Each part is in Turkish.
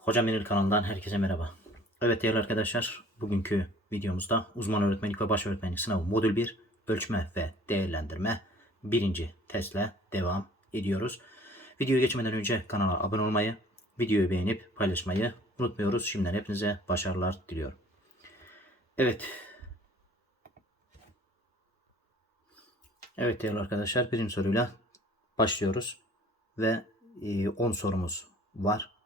Hocam Menil kanalından herkese merhaba. Evet değerli arkadaşlar, bugünkü videomuzda uzman öğretmenlik ve baş öğretmenlik sınavı modül 1 ölçme ve değerlendirme birinci testle devam ediyoruz. Videoya geçmeden önce kanala abone olmayı, videoyu beğenip paylaşmayı unutmuyoruz. Şimdiden hepinize başarılar diliyorum. Evet. Evet değerli arkadaşlar, birinci soruyla başlıyoruz ve e, 10 sorumuz var.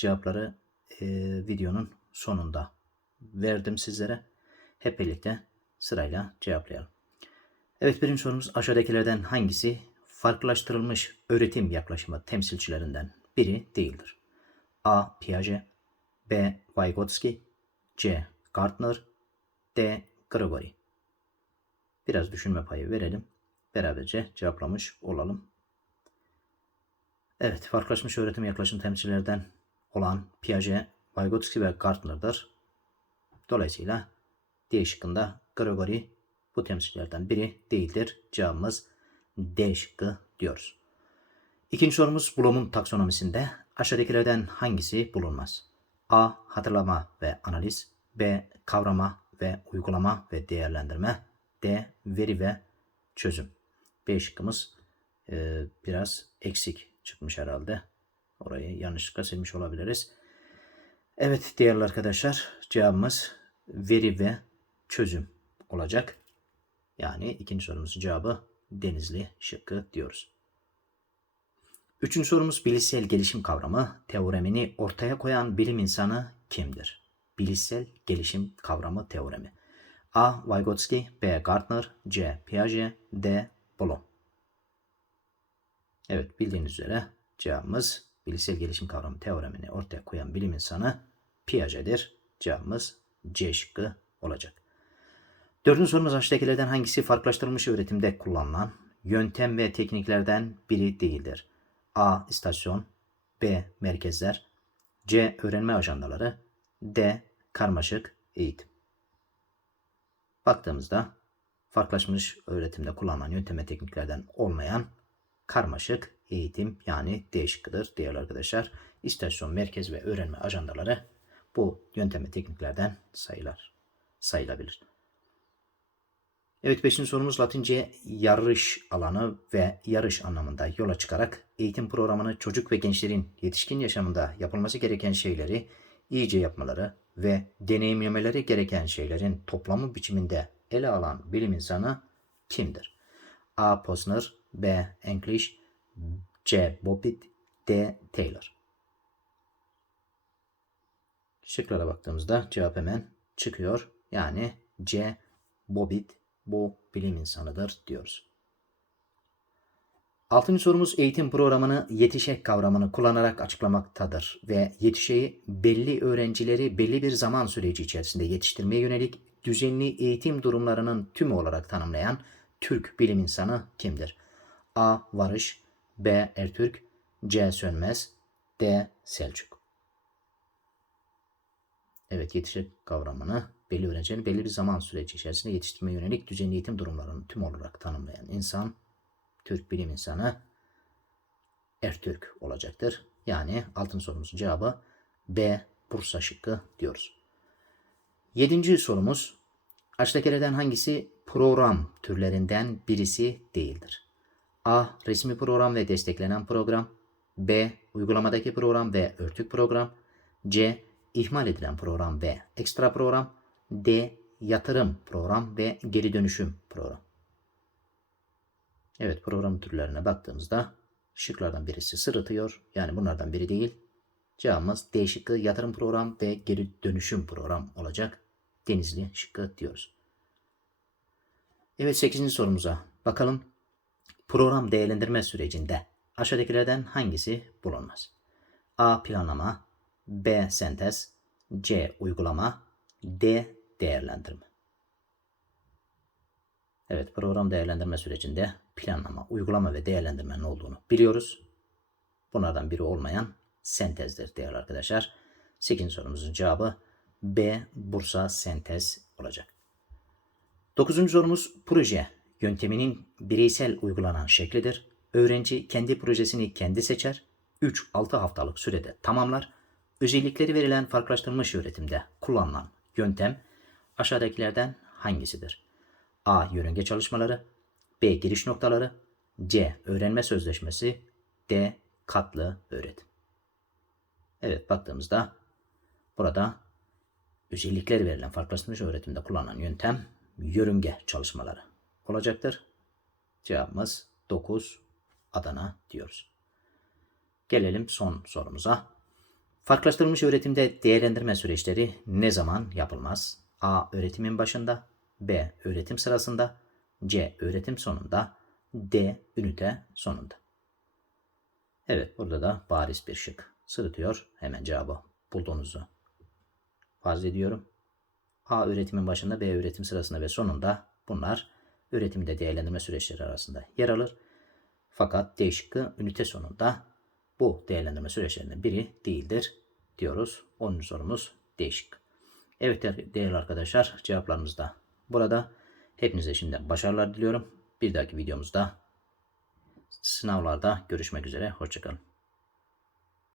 Cevapları e, videonun sonunda verdim sizlere. Hep birlikte sırayla cevaplayalım. Evet birinci sorumuz aşağıdakilerden hangisi farklılaştırılmış öğretim yaklaşımı temsilcilerinden biri değildir? A. Piaget B. Vygotsky C. Gardner D. Gregory Biraz düşünme payı verelim. Beraberce cevaplamış olalım. Evet, farklılaşmış öğretim yaklaşım temsilcilerden olan Piaget, Vygotsky ve Gardner'dır. Dolayısıyla D şıkkında Gregory bu temsilcilerden biri değildir. Cevabımız D şıkkı diyoruz. İkinci sorumuz Bloom'un taksonomisinde aşağıdakilerden hangisi bulunmaz? A. Hatırlama ve analiz B. Kavrama ve uygulama ve değerlendirme D. Veri ve çözüm. B şıkkımız e, biraz eksik çıkmış herhalde. Orayı yanlışlıkla silmiş olabiliriz. Evet değerli arkadaşlar cevabımız veri ve çözüm olacak. Yani ikinci sorumuzun cevabı Denizli şıkkı diyoruz. Üçüncü sorumuz bilişsel gelişim kavramı teoremini ortaya koyan bilim insanı kimdir? Bilişsel gelişim kavramı teoremi. A. Vygotsky B. Gardner C. Piaget D. Bloom Evet bildiğiniz üzere cevabımız bilişsel gelişim kavramı teoremini ortaya koyan bilim insanı Piaget'dir. Cevabımız C şıkkı olacak. Dördüncü sorumuz aşağıdakilerden hangisi farklılaştırılmış öğretimde kullanılan yöntem ve tekniklerden biri değildir? A. istasyon B. Merkezler C. Öğrenme ajandaları D. Karmaşık eğitim Baktığımızda farklılaşmış öğretimde kullanılan yöntem ve tekniklerden olmayan karmaşık eğitim yani D şıkkıdır değerli arkadaşlar. İstasyon, merkez ve öğrenme ajandaları bu yöntem ve tekniklerden sayılar, sayılabilir. Evet 5. sorumuz Latince yarış alanı ve yarış anlamında yola çıkarak eğitim programını çocuk ve gençlerin yetişkin yaşamında yapılması gereken şeyleri iyice yapmaları ve deneyimlemeleri gereken şeylerin toplamı biçiminde ele alan bilim insanı kimdir? A. Posner B. English C. Bobbitt D. Taylor Şıklara baktığımızda cevap hemen çıkıyor. Yani C. Bobbitt bu bilim insanıdır diyoruz. Altıncı sorumuz eğitim programını yetişek kavramını kullanarak açıklamaktadır ve yetişeyi belli öğrencileri belli bir zaman süreci içerisinde yetiştirmeye yönelik düzenli eğitim durumlarının tümü olarak tanımlayan Türk bilim insanı kimdir? A. Varış B. Ertürk C. Sönmez D. Selçuk Evet yetişecek kavramını belli öğrencilerin belli bir zaman süreci içerisinde yetiştirmeye yönelik düzenli eğitim durumlarını tüm olarak tanımlayan insan Türk bilim insanı Ertürk olacaktır. Yani altın sorumuzun cevabı B. Bursa şıkkı diyoruz. Yedinci sorumuz aşağıdakilerden hangisi program türlerinden birisi değildir? A. Resmi program ve desteklenen program. B. Uygulamadaki program ve örtük program. C. ihmal edilen program ve ekstra program. D. Yatırım program ve geri dönüşüm program. Evet program türlerine baktığımızda şıklardan birisi sırıtıyor. Yani bunlardan biri değil. Cevabımız D şıkkı yatırım program ve geri dönüşüm program olacak. Denizli şıkkı diyoruz. Evet 8. sorumuza bakalım. Program değerlendirme sürecinde aşağıdakilerden hangisi bulunmaz? A. Planlama B. Sentez C. Uygulama D. Değerlendirme Evet program değerlendirme sürecinde planlama, uygulama ve değerlendirmenin olduğunu biliyoruz. Bunlardan biri olmayan sentezdir değerli arkadaşlar. 8. sorumuzun cevabı B. Bursa sentez olacak. 9. sorumuz proje yönteminin bireysel uygulanan şeklidir. Öğrenci kendi projesini kendi seçer. 3-6 haftalık sürede tamamlar. Özellikleri verilen farklılaştırılmış öğretimde kullanılan yöntem aşağıdakilerden hangisidir? A. Yörünge çalışmaları B. Giriş noktaları C. Öğrenme sözleşmesi D. Katlı öğretim. Evet baktığımızda burada özellikleri verilen farklılaştırılmış öğretimde kullanılan yöntem yörünge çalışmaları olacaktır. Cevabımız 9 Adana diyoruz. Gelelim son sorumuza. Farklılaştırılmış öğretimde değerlendirme süreçleri ne zaman yapılmaz? A. Öğretimin başında B. Öğretim sırasında C. Öğretim sonunda D. Ünite sonunda. Evet burada da bariz bir şık sırıtıyor. Hemen cevabı bulduğunuzu farz ediyorum. A. Öğretimin başında B. Öğretim sırasında ve sonunda bunlar üretimde değerlendirme süreçleri arasında yer alır. Fakat D ünite sonunda bu değerlendirme süreçlerinden biri değildir diyoruz. 10. sorumuz D şıkkı. Evet değerli arkadaşlar cevaplarımız da burada. Hepinize şimdiden başarılar diliyorum. Bir dahaki videomuzda sınavlarda görüşmek üzere. Hoşçakalın.